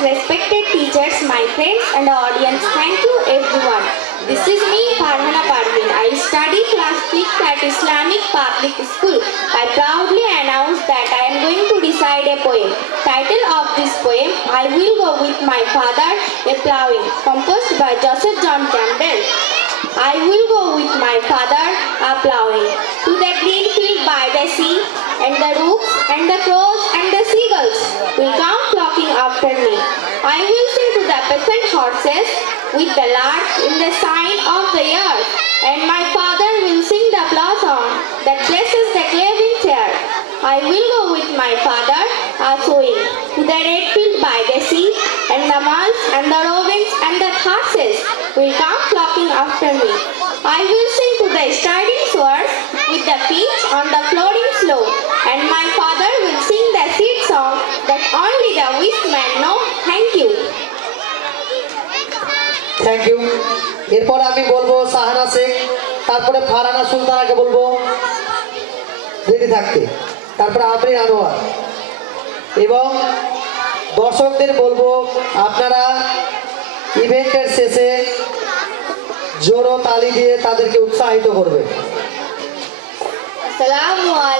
respected teachers, my friends and audience, thank you everyone. This is me, Farhana Parveen. I study class 6 at Islamic Public School. I proudly announce that I am going to recite a poem. Title of this poem, I Will Go With My Father, a Ploughing, composed by Joseph John Campbell. I will go with my father a ploughing to the green field by the sea, and the rooks and the crows and the seagulls will come flocking after me. I will sing to the peasant horses with the lark in the sign of the earth, and my father will sing the plough song that blesses the clay winds air. I will go with my father a sowing to the red field by the sea, and the mouse and the ravens and the thrushes will come flocking after me. I will sing to the striding swords with the peach on the floating slope, and my father will sing the seed song that only the wise men know. Thank you. Thank you. এরপর আমি বলবো সাহানা শেখ, তারপরে ফারহানা সুলতানাকে বলবো ready থাকতে, তারপরে আবরিন আনোয়ার, এবং দর্শকদের বলবো আপনারা ইভেন্টের শেষে জোরো তালি দিয়ে তাদেরকে উৎসাহিত করবে। Assalamu alaikum.